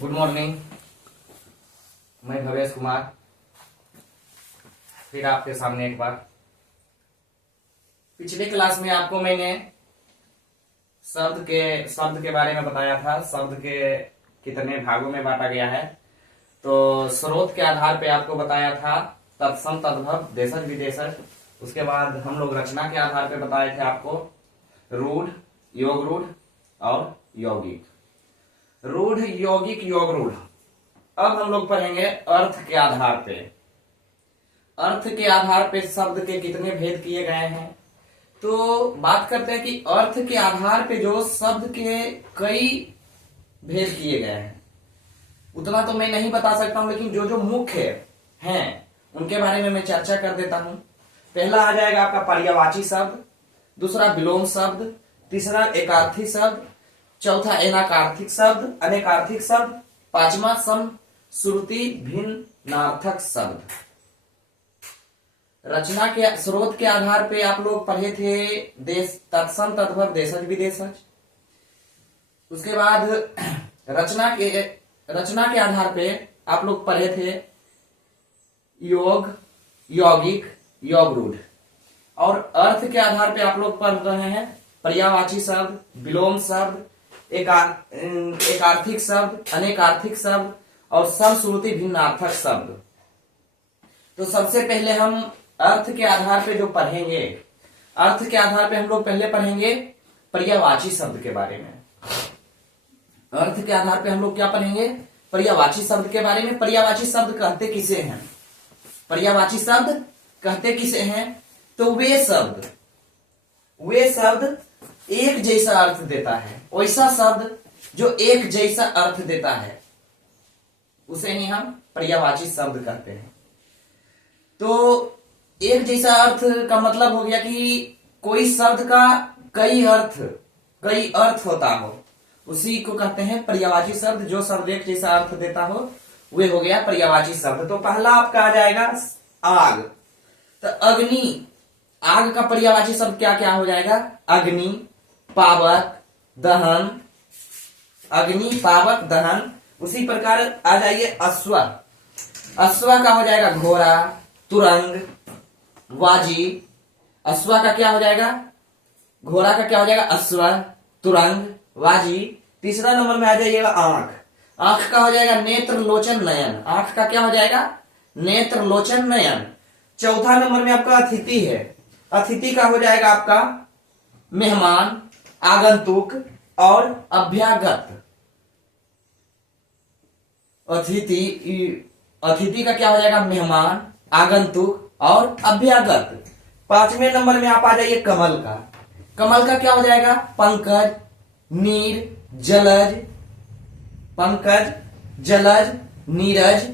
Good morning. मैं भवेश कुमार फिर आपके सामने एक बार। पिछले क्लास में आपको मैंने शब्द के बारे में बताया था। शब्द के कितने भागों में बांटा गया है। तो स्रोत के आधार पे आपको बताया था तत्सम तद्भव देशज विदेशज। उसके बाद हम लोग रचना के आधार पे बताए थे आपको रूढ़, योग रूढ़ और यौगिक। रूढ़, यौगिक, योग रूढ़। अब हम लोग पढ़ेंगे अर्थ के आधार पे। अर्थ के आधार पे शब्द के कितने भेद किए गए हैं। तो बात करते हैं कि अर्थ के आधार पे जो शब्द के कई भेद किए गए हैं, उतना तो मैं नहीं बता सकता हूं, लेकिन जो जो मुख्य हैं उनके बारे में मैं चर्चा कर देता हूं। पहला आ जाएगा आपका पर्यायवाची शब्द, दूसरा विलोम शब्द, तीसरा एकार्थी शब्द, चौथा अनेकार्थिक शब्द, अनेकार्थिक शब्द, पांचवा सम श्रुति भिन्नार्थक शब्द। रचना के स्रोत के आधार पे आप लोग पढ़े थे देश तत्सम तद्भव देशज विदेशज। उसके बाद रचना के आधार पे आप लोग पढ़े थे योग, यौगिक, योग रूढ़। और अर्थ के आधार पे आप लोग पढ़ रहे हैं पर्यायवाची शब्द, विलोम शब्द, एकार्थिक शब्द, अनेकार्थिक शब्द और समश्रुति भिन्नार्थक शब्द। तो सबसे पहले हम अर्थ के आधार पे जो पढ़ेंगे, अर्थ के आधार पे हम लोग पहले पढ़ेंगे पर्यायवाची शब्द के बारे में। अर्थ के आधार पे हम लोग क्या पढ़ेंगे? पर्यायवाची शब्द के बारे में। पर्यायवाची शब्द कहते किसे हैं? पर्यायवाची शब्द कहते किसे हैं? तो वे शब्द एक जैसा अर्थ देता है। वैसा शब्द जो एक जैसा अर्थ देता है उसे ही हम पर्यायवाची शब्द कहते हैं। तो एक जैसा अर्थ का मतलब हो गया कि कोई शब्द का कई अर्थ होता हो, उसी को कहते हैं पर्यायवाची शब्द। जो शब्द एक जैसा अर्थ देता हो वे हो गया पर्यायवाची शब्द। तो पहला आपका आ जाएगा आग। तो अग्नि, आग का पर्यायवाची शब्द क्या क्या हो जाएगा? अग्नि, पावक, दहन। अग्नि, पावक, दहन। उसी प्रकार आ जाइए अश्व। अश्व का हो जाएगा घोड़ा, तुरंग, वाजी। अश्व का क्या हो जाएगा? घोड़ा का क्या हो जाएगा? अश्व, तुरंग, वाजी। तीसरा नंबर में आ जाइएगा आंख। आंख का हो जाएगा नेत्र, लोचन, नयन। आंख का क्या हो जाएगा? नेत्र, लोचन, नयन। चौथा नंबर में आपका अतिथि है। अतिथि का हो जाएगा आपका मेहमान, आगंतुक और अभ्यागत। अतिथि का क्या हो जाएगा? मेहमान, आगंतुक और अभ्यागत। पांचवें नंबर में आप आ जाइए कमल का। कमल का क्या हो जाएगा? पंकज, नीर, जलज। पंकज, जलज, नीरज।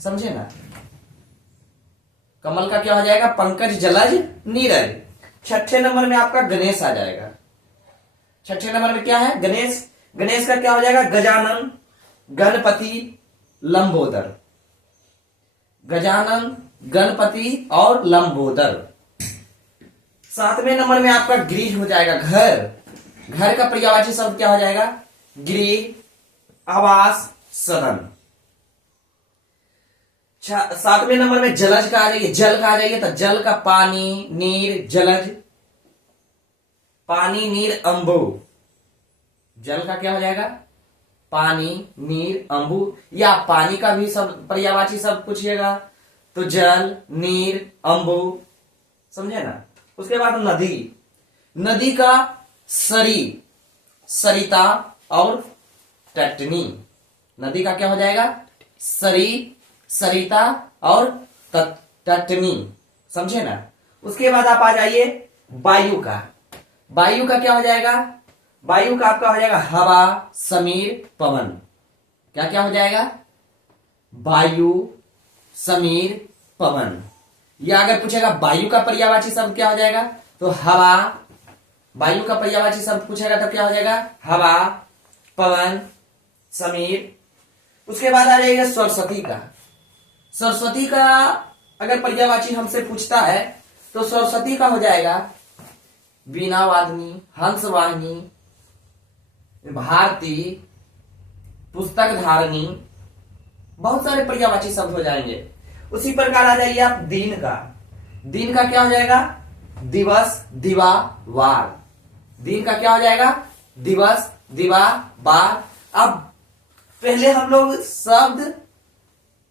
समझे ना? कमल का क्या हो जाएगा? पंकज, जलज, नीरज। छठे नंबर में आपका गणेश आ जाएगा। छठे नंबर में क्या है? गणेश। गणेश का क्या हो जाएगा? गजानन, गणपति, लंबोदर। गजानन, गणपति और लंबोदर। सातवें नंबर में आपका गृह हो जाएगा, घर। घर का पर्यायवाची शब्द क्या हो जाएगा? गृह, आवास, सदन। सातवें नंबर में जलज का आ जाइए, जल का आ जाइए। तो जल का पानी, नीर, जलज। पानी, नीर, अंबु। जल का क्या हो जाएगा? पानी, नीर, अंबु। या पानी का भी शब्द पर्यायवाची शब्द पूछिएगा तो जल, नीर, अंबु। समझे ना? उसके बाद नदी। नदी का सरी, सरिता और तटनी। नदी का क्या हो जाएगा? सरी, सरिता और तटनी। समझे ना? उसके बाद आप आ जाइए वायु का। वायु का क्या हो जाएगा? वायु का आपका हो जाएगा हवा, समीर, पवन। क्या क्या हो जाएगा? वायु, समीर, पवन। या अगर पूछेगा वायु का पर्यायवाची शब्द क्या हो जाएगा? तो हवा। वायु का पर्यायवाची शब्द पूछेगा तो क्या हो जाएगा? हवा, पवन, समीर। उसके बाद आ जाएगा सरस्वती का। सरस्वती का अगर पर्यायवाची हमसे पूछता है तो सरस्वती का हो जाएगा वीणा वादनी, हंस वाहिनी, भारती, पुस्तक धारणी, बहुत सारे पर्यायवाची शब्द हो जाएंगे। उसी प्रकार आ जाइए आप दिन का। दिन का क्या हो जाएगा? दिवस, दिवा, वार। दिन का क्या हो जाएगा? दिवस, दिवा, वार। अब पहले हम लोग शब्द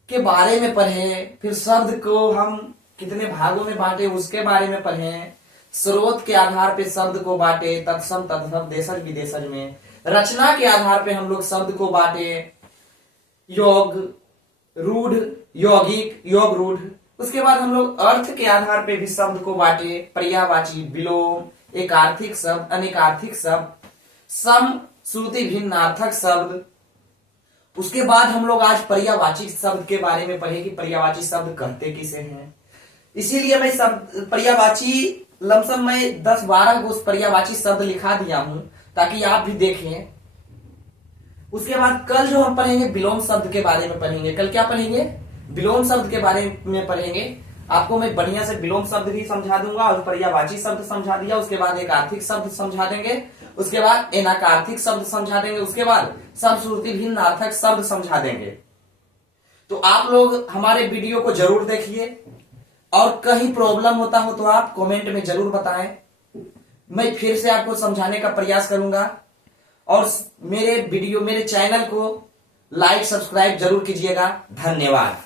के बारे में पढ़े, फिर शब्द को हम कितने भागों में बांटे उसके बारे में पढ़े, स्रोत के आधार पे शब्द को बांटे, तत्सम तत्सम देशज विदेशज में, रचना के आधार पे हम लोग शब्द को बांटे, योग रूढ़, यौगिक, योग रूढ़। उसके बाद हम लोग अर्थ के आधार पे भी शब्द को बांटे, पर्यायवाची, विलोम, एकार्थिक शब्द, अनेकार्थिक शब्द, सम श्रुति भिन्नार्थक शब्द। उसके बाद हम लोग आज पर्यायवाची शब्द के बारे में पढ़े कि पर्यायवाची शब्द कहते किसे हैं। इसीलिए मैं शब्द पर्यायवाची लमसम मैं 10-12 को पर्यायवाची शब्द लिखा दिया हूं ताकि आप भी देखें। उसके बाद कल जो हम पढ़ेंगे विलोम शब्द के बारे में पढ़ेंगे। कल क्या पढ़ेंगे? विलोम शब्द के बारे में पढ़ेंगे। आपको मैं बढ़िया से विलोम शब्द भी समझा दूंगा और पर्यायवाची शब्द समझा दिया। उसके बाद एक आर्थिक शब्द समझा देंगे, उसके बाद एनाकार्थिक शब्द समझा देंगे, उसके बाद सब श्रुति भिन्नार्थक शब्द समझा देंगे। तो आप लोग हमारे वीडियो को जरूर देखिए और कहीं प्रॉब्लम होता हो तो आप कमेंट में जरूर बताएं। मैं फिर से आपको समझाने का प्रयास करूंगा और मेरे चैनल को लाइक सब्सक्राइब जरूर कीजिएगा। धन्यवाद।